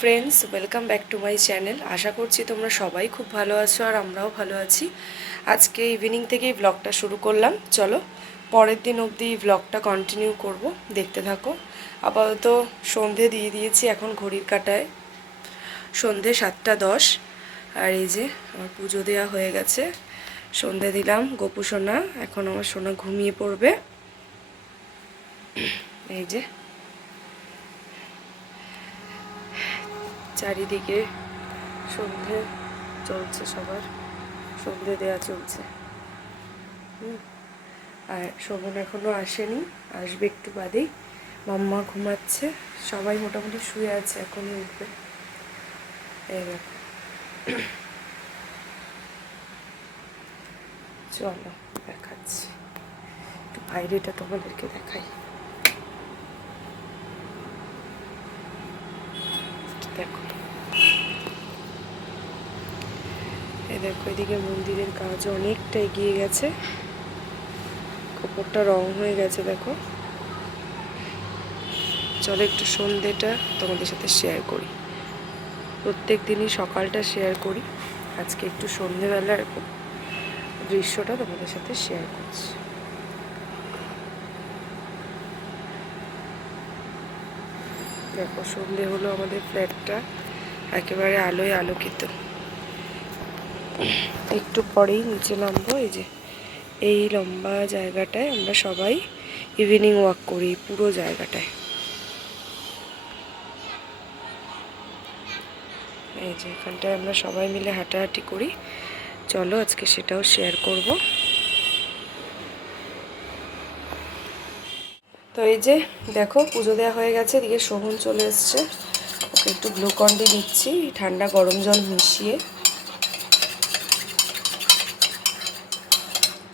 Friends welcome back to my channel আশা করছি তোমরা সবাই খুব ভালো আছো আর আমরাও ভালো আছি। আজকে ইভিনিং থেকেই ব্লগটা শুরু করলাম। চলো, পরের দিন অবধি ব্লগটা কন্টিনিউ করব। দেখতে থাকো। আপাতত সন্ধে দিয়ে দিয়েছি এখন ঘড়ির কাটায়। সন্ধে সাতটা দশ। আর এই যে আমার পুজো দেওয়া হয়ে গেছে। সন্ধে দিলাম গোপু সোনা এখন আমার সোনা ঘুমিয়ে পড়বে। এই যে চারিদিকে সন্ধে চলছে সবার। সন্ধে দেয়া চলছে। হুম। আর শোভন এখনও আসেনি, আসবে একটু বাদেই। মাম্মা ঘুমাচ্ছে, সবাই মোটামুটি শুয়ে আছে, এখনই উঠবে। চলো, দেখাচ্ছি। একটু বাইরেটা তোমাদেরকে দেখাই। দেখো। এ দেখো, এদিকে মন্দিরের কাজ অনেকটা এগিয়ে গেছে। কাপড়টা রং হয়ে গেছে, দেখো। চলো একটু সন্ধেটা তোমাদের সাথে শেয়ার করি। প্রত্যেক দিনই সকালটা শেয়ার করি। আজকে একটু সন্ধেবেলার দৃশ্যটা তোমাদের সাথে শেয়ার করছি। দেখো সন্ধে হলো আমাদের ফ্ল্যাটটা একেবারে আলোয় আলোকিত। একটু পরেই নিচে নামবো, এই যে এই লম্বা জায়গাটায় আমরা সবাই ইভিনিং ওয়াক করি, পুরো জায়গাটায়। এই যে এখানটায় আমরা সবাই মিলে হাঁটাহাঁটি করি। চলো আজকে সেটাও শেয়ার করব। তো এই যে, দেখো, পুজো দেওয়া হয়ে গেছে, এদিকে শোভন চলে এসছে। ওকে একটু গ্লুকন ডি দিচ্ছি, ঠান্ডা গরম জল মিশিয়ে।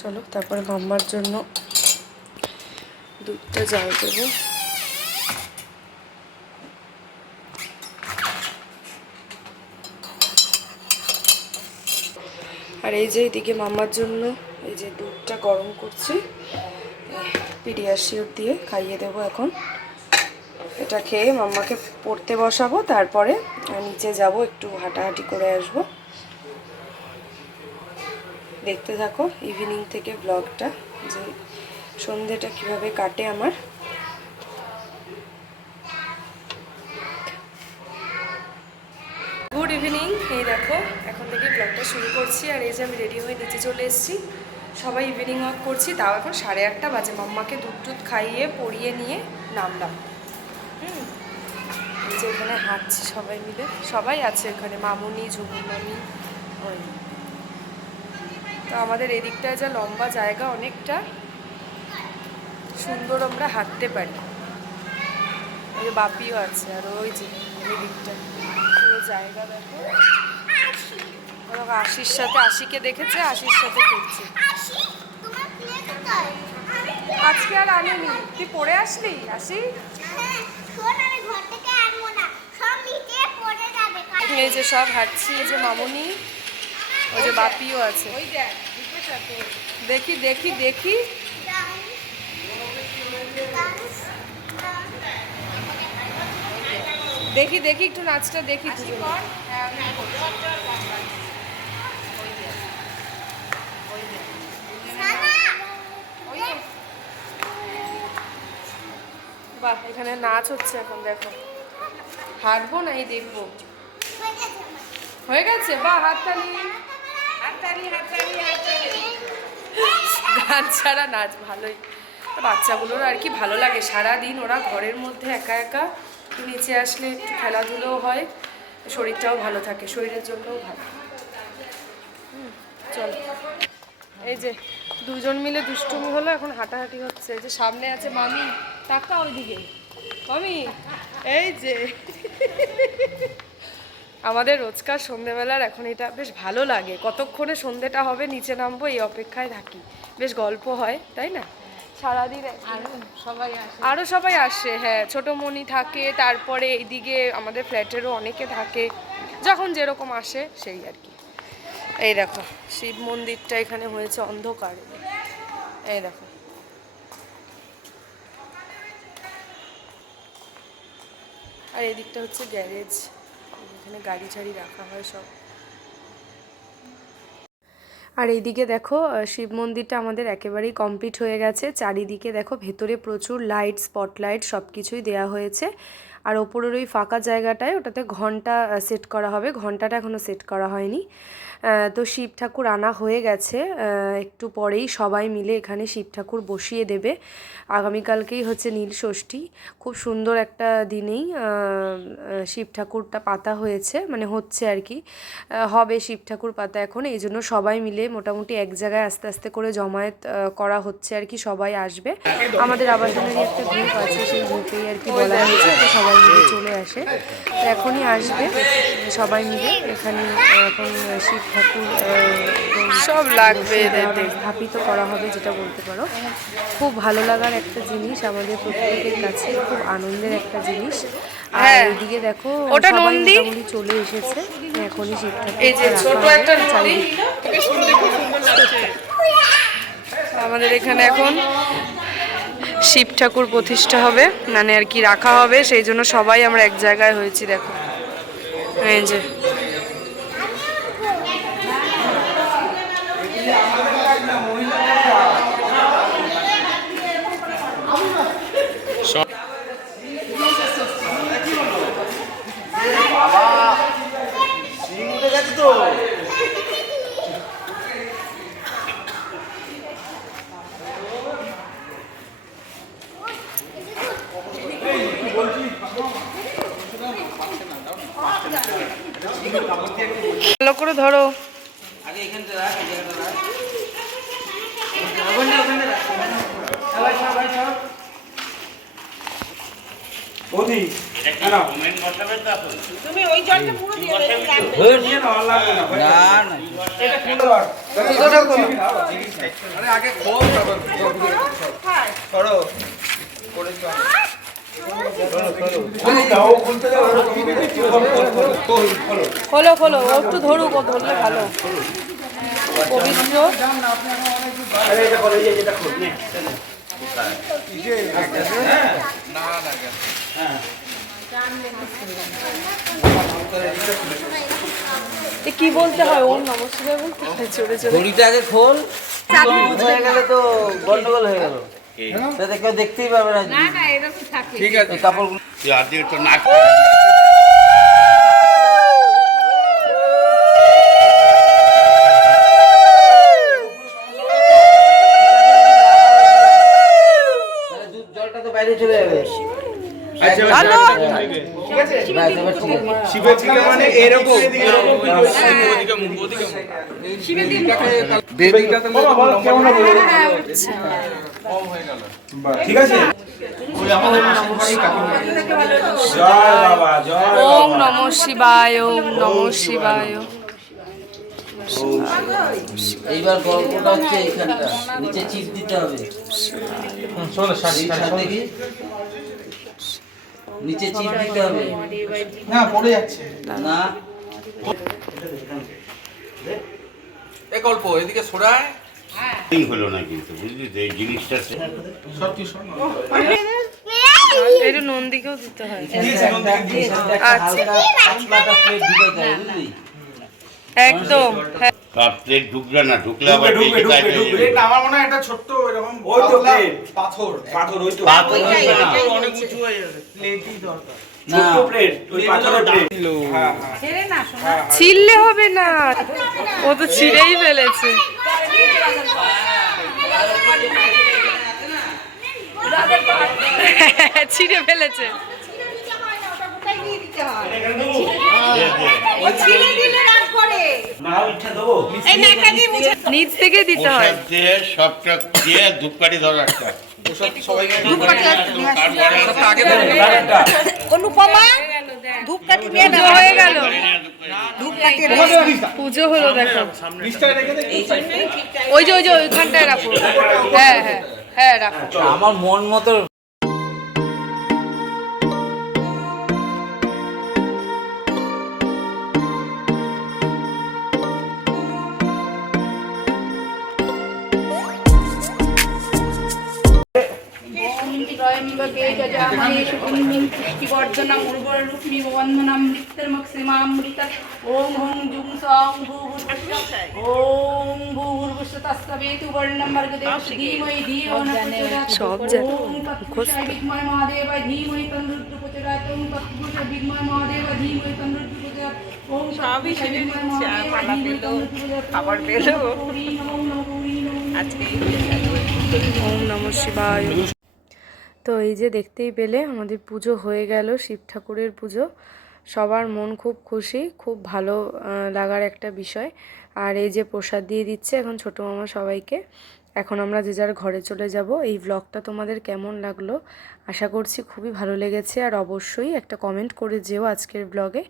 চলো, তারপরে মাম্মার জন্য দুধটা জাল দেবো। আর এই যে, এদিকে মাম্মার জন্য এই যে দুধটা গরম করছি। পিডিয়াশিওর দিয়ে খাইয়ে দেবো এখন। এটা খেয়ে মাম্মাকে পড়তে বসাবো, তারপরে নিচে যাব, একটু হাঁটাহাঁটি করে আসব। দেখতে থাকো ইভিনিং থেকে ব্লগটা যে সন্ধেটা কীভাবে কাটে আমার। গুড ইভিনিং এই দেখো, এখন থেকে ব্লগটা শুরু করছি, আর এই যে আমি রেডি হয়ে নিচে চলে এসেছি। সবাই ইভিনিং ওয়াক করছি, তাও এখন সাড়ে আটটা বাজে। মাম্মাকে দুধ টুধ খাইয়ে, পরিয়ে নিয়ে নামলাম। হুম। যে এখানে হাঁটছি সবাই মিলে। সবাই আছে এখানে, মামুনি ঝুমুর মামি ওই। তো আমাদের এদিকটায় যা লম্বা জায়গা, অনেকটা সুন্দর আমরা হাঁটতে পারি। ওই বাপিও আছে, আর ওই যে ওই দিকটা পুরো জায়গা দেখো। আশির সাথে আশিকে দেখেছে আশির সাথে ফিরছে আজকে আর আনিনি। তুই পড়ে আসলি আশি? এই যে সব হাঁটছি এই যে মামুনি ওই যে বাপিও আছে। দেখি দেখি দেখি দেখি। দেখি একটু নাচটা দেখি। দুজনে। বাহ, এখানে নাচ হচ্ছে এখন, দেখো। হাঁটবো না, এই দেখব? হয়ে গেছে? বাহ, হাততালি। গান ছাড়া নাচ ভালোই। বাচ্চাগুলোর আর কি ভালো লাগে। সারা দিন ওরা ঘরের মধ্যে একা একা নিচে আসলে একটু খেলাধুলোও হয়। শরীরটাও ভালো থাকে, শরীরের জন্যও ভালো। চলো। এই যে দুজন মিলে দুষ্টুমি হলো, এখন হাঁটাহাঁটি হচ্ছে। এই যে সামনে আছে মামি। টাকা ওইদিকে। মামি এই যে। আমাদের রোজকার সন্ধেবেলার এখন এটা বেশ ভালো লাগে। কতক্ষণে সন্ধেটা হবে নিচে নামবো এই অপেক্ষায় থাকি। বেশ গল্প হয় তাই না? সারাদিন সবাই আসে। আরও সবাই আসে হ্যাঁ। ছোট মনি থাকে তারপরে এইদিকে আমাদের ফ্ল্যাটেরও অনেকে থাকে। যখন যেরকম আসে সেই আর কি। এই দেখো শিব মন্দিরটা এখানে হয়েছে অন্ধকারে। এই দেখো। আর এদিকটা হচ্ছে গ্যারেজ এখানে গাড়ি ছাড়ি রাখা হয় সব। আর এইদিকে দেখো শিব মন্দিরটা আমাদের একেবারেই কমপ্লিট হয়ে গেছে। চারিদিকে দেখো, ভেতরে প্রচুর লাইট, স্পটলাইট সব কিছুই দেওয়া হয়েছে। আর ওপরের ওই ফাঁকা জায়গাটায় ওটাতে ঘণ্টা সেট করা হবে। ঘন্টাটা এখনও সেট করা হয়নি। তো শিব ঠাকুর আনা হয়ে গেছে। একটু পরেই সবাই মিলে এখানে শিব ঠাকুর বসিয়ে দেবে। আগামীকালকেই হচ্ছে নীল ষষ্ঠী। খুব সুন্দর একটা দিনেই শিব ঠাকুরটা পাতা হয়েছে মানে হচ্ছে আর কি। হবে শিব ঠাকুর পাতা এখন, এই জন্য সবাই মিলে মোটামুটি এক জায়গায় আস্তে আস্তে করে জমায়েত করা হচ্ছে আর কি, সবাই আসবে। আমাদের আবাসনেরই একটা গ্রুপ আছে, সেই গ্রুপেই আর কি বলা হয়েছে সবাই মিলে চলে আসে। তো এখনই আসবে, সবাই মিলে এখানে এখন শিব ঠাকুর সব লাগবে স্থাপিত করা হবে যেটা বলতে পারো। খুব ভালো লাগার একটা জিনিস আমাদের প্রত্যেকের কাছে খুব আনন্দের একটা জিনিস। আর এদিকে দেখো ওটা নন্দী? চলে এসেছে। এখনই শিব ঠাকুর এই যে ছোট একটা নদী। আমাদের এখানে এখন শিব ঠাকুর প্রতিষ্ঠা হবে। মানে আর কি রাখা হবে সেই জন্য সবাই আমরা এক জায়গায় হয়েছি দেখো। এই যে। ভালো করে ধরো। আগে খোল চল। খুলে একটু ধরুক ও ধরলে ভালো। পবিত্র। কি বলতে হয়? ওম নম শিবায় বলতে হয় জোরে জোরে ঘড়িটা আগে খোল। হয়ে গেলে তো গন্ডগোল হয়ে গেল। তাতে কেউ দেখতেই পাবে না। না না এরকম থাকে। কাপড়গুলো তো ঠিক আছে। শিবের দিকে মানে এরকম। এরকম ঠিক আছে? জয় বাবা জয় ওম নম শিবায় ওম নম শিবায়। এইবার গল্পটা হচ্ছে এইখানটা নিচে চিপ দিতে হবে? নিচে চিপ দিতে হবে। না পড়ে যাচ্ছে। না। এ গল্প এদিকে সরায়। হলো না কিন্তু বুঝলি? তো এই জিনিসটা একটু নন্দীকেও দিতে হয়। হালকা পাতলাটা প্লেট ঢুকাতে হবে বুঝলি? একদম হ্যাঁ। কাপ প্লেট ঢুকলে না ঢুকলে আবার ঢুকবে ঢুকবে ঢুকবে। আমার মনে হয় একটা ছোট্ট এরকম ওই তো পাথর পাথর ওই তো। পাথর হচ্ছে না। না ছোট্ট প্লেট ওই পাথরের প্লেট হ্যাঁ হ্যাঁ। ছেড়ে না শোনা ছিললে হবে না। ও তো ছিঁড়েই ফেলেছে। ছিঁড়ে ফেলেছে। থেকে দিতে হয়। প্রসাদ দিয়ে ধূপকাঠি ধরো অনুপমা ধূপকাঠি নিয়ে হয়ে গেল। পুজো হলো দেখো। ওই যে ওই যে ওইখানটায় রাখো। হ্যাঁ হ্যাঁ হ্যাঁ রাখো। আমার মন মতো মৃত্যুর্মক্ষিমামৃত ওম হুং জুং সং ভূর্ভুবস্য ওম ভূর্ভুবস্য তস্সবেতু বর্ণম ভর্গদেবস্য ধীমহি ধিয়ো ন প্রচোদয়াৎ সব জানে। ওম তৎপুরুষায় বিদ্মহে মহাদেবায় ধীমহি তন্মৃত্যু প্রচোদয়াৎ ওম তৎপুরুষায় বিদ্মহে মহাদেবায় ধীমহি তন্মৃত্যু প্রচোদয়াৎ ওম সবই আর মহাদেবায় পালা। খাবার পেল। আজকে ওম নম শিবায় তো এই যে দেখতেই পেলে আমাদের পুজো হয়ে গেল, শিব ঠাকুরের পুজো। সবার মন খুব খুশি, খুব ভালো লাগার একটা বিষয়। আর এই যে প্রসাদ দিয়ে দিচ্ছে এখন ছোটো মামা সবাইকে। এখন আমরা যে যার ঘরে চলে যাব। এই ব্লগটা তোমাদের কেমন লাগল? আশা করছি খুবই ভালো লেগেছে। আর অবশ্যই একটা কমেন্ট করে যেও আজকের ব্লগে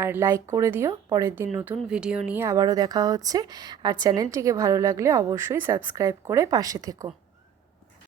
আর লাইক করে দিও। পরের দিন নতুন ভিডিও নিয়ে আবারও দেখা হচ্ছে। আর চ্যানেলটিকে ভালো লাগলে অবশ্যই সাবস্ক্রাইব করে পাশে থেকো।